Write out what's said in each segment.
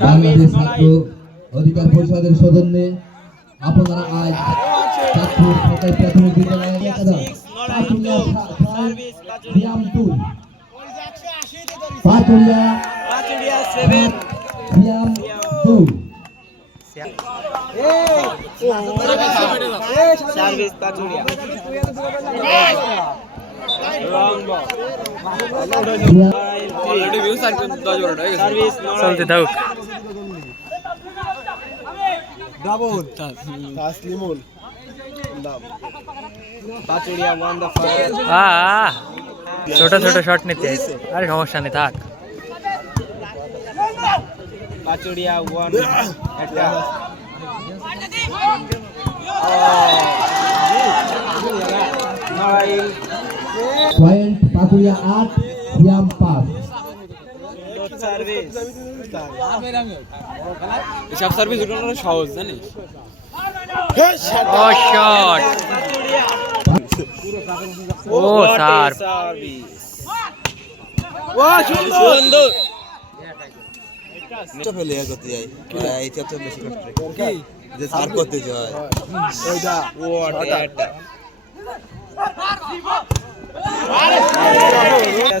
বাংলাদেশ ছাত্র অধিকার পরিষদের সৌজন্যে আপনারা আজ চাঁদপুর সরকারি প্রাথমিক বিদ্যালয়ে পাচুরিয়া 7 সিয়াম 2 সার্ভিস পাচুরিয়া রং বল অলরেডি ভিউ সার্ভিস 10 বড় হয়ে গেছে সার্ভিস চলতে দাও ডাবল তাসলিমুল পাচুরিয়া ওয়ান দা ফায়ার ছোট ছোট শট নিতে আরে সমস্যা নেই থাক পাচুরিয়া ওয়ান এটা পয়েন্ট পাচুরিয়া 8 সিয়াম 5 সার্ভিস সব সার্ভিস উঠানো সহজ জানিস ও শট ও স্যার ওয়া সুন্দর এটা ফেলে করতে যাই এইটা তো বেশি কষ্ট কি যে সার করতে যায় ওইটা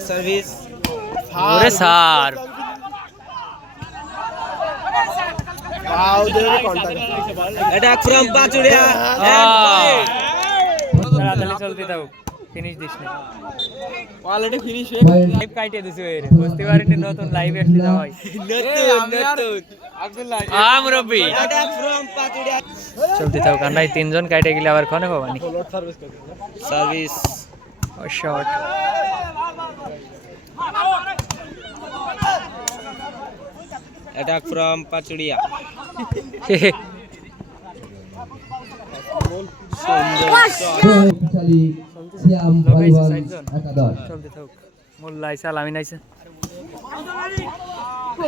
সার্ভিস ওরে স্যার এটা ফ্রম পাচুরিয়া তাড়াতাড়ি চলতে দাও ফিনিশ দিস না অলরেডি ফিনিশ হয়ে লাইভ কাইটে দিছে এর বুঝতে পারিনি নতুন লাইভ আসলে যা হয় নতুন আব্দুল্লাহ মুরব্বি এটা ফ্রম পাচুরিয়া চলতে দাও কারণ এই তিনজন কাইটে গেলে আবার কোনে পাবানি সার্ভিস ও শট attack from Pachuria শক্তিশালী সিয়াম ভলিবল একাদশ চলতে থাক মোল্লা আইসা আলামিন আইসা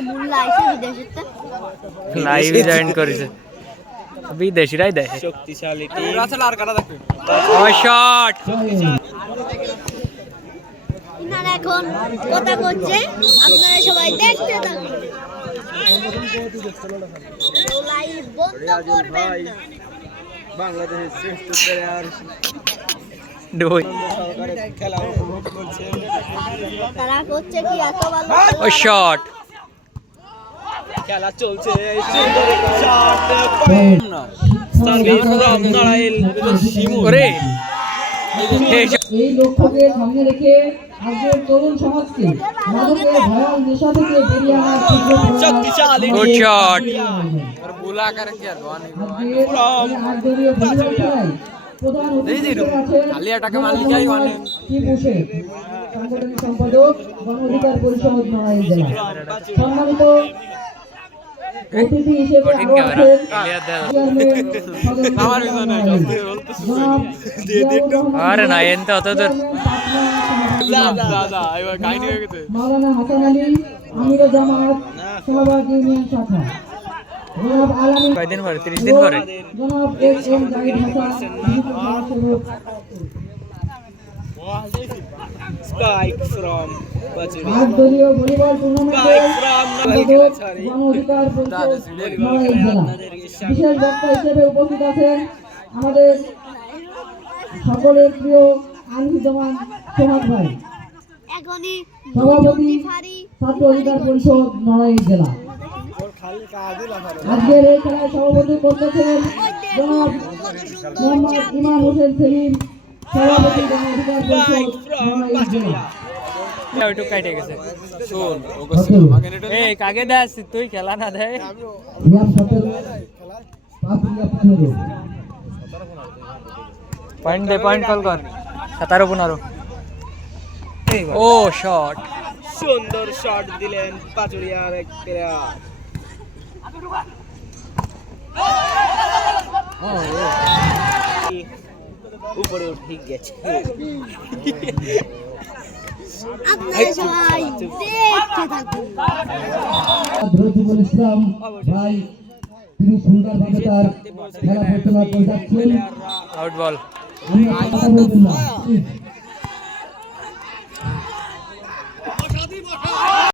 মোল্লা আইসা বিদেশেতে লাইভ জয়েন করেছে বিদেশিরাই দেয় শক্তিশালী টিম রাসেল আর কাটা দেখো ও শট ইনারা এখন কথা বলছে আপনারা সবাই দেখতে থাকুন লাইভ বন্ধ করবেন না বাংলাদেশের শ্রেষ্ঠ প্লেয়ার দুই খেলা করছে তারা করছে কি এত ভালো ও শট খেলা চলছে সুন্দর শট সার্ভিস ফ্রম নারাইল শিমু ওরে এই লক্ষ্যকে সামনে রেখে আজকের তরুণ সমাজকে মাদকের ভয়াল নেশা থেকে বেরিয়ে আনার শক্তিশালী গুড শট আর বুলা করে কি আর আটদলীয় ভলিবল খেলায় প্রধান অতিথি আছেন খালি টাকা মালিকাই মানে কি বসে সাংগঠনিক সম্পাদক গণ অধিকার পরিষদ নড়াইল জেলা সম্মানিত অতিথি হিসেবে কঠিন আরো ক্যামেরা আছেন ক্লিয়ার দাও আমার পিছনে দিয়ে দিন আরে না এনতে অত দূর দাদা এবার কাহিনী হয়ে গেছে মাওলানা হাসান আলী আমির জামাত শাহবাগ ইউনিয়ন শাখা জনাব আলামিন কয়দিন পরে 30 দিন পরে জনাব এস এম জাহিদ হাসান সমাজসেবক স্পাইক ফ্রম পাচুরিয়া আটদলীয় ভলিবল টুর্নামেন্টে স্পাইক ফ্রম গণ অধিকার পরিষদ নড়াইল জেলা বিশেষ বক্তা হিসেবে উপস্থিত আছেন আমাদের সকলের প্রিয় আনিসুজ্জামান সোহাগ ভাই এখনই সভাপতি ফারি ছাত্র অধিকার পরিষদ নড়াইল জেলা আজকের এই খেলায় সভাপতি করতেছেন জনাব মোহাম্মদ ইমাম হোসেন সেলিম সভাপতি গণ অধিকার পরিষদ নড়াইল জেলা ওইটুক কাটে গেছে শোন এই কাকে দাস তুই খেলা না দেয় রিয়াম সতেল পাঁচুরিয়া 15 পয়েন্ট দে পয়েন্ট কল কর 17-15 ও শট সুন্দর শট দিলেন পাচুরিয়ার এক প্লেয়ার উপরে উঠে গেছে আপনারা সবাই দেখতে থাকুন রফিকুল ইসলাম ভাই তিনি সুন্দরভাবে তার খেলা পরিচালনা করে যাচ্ছেন আউট বল আমরা কথা বলবেন না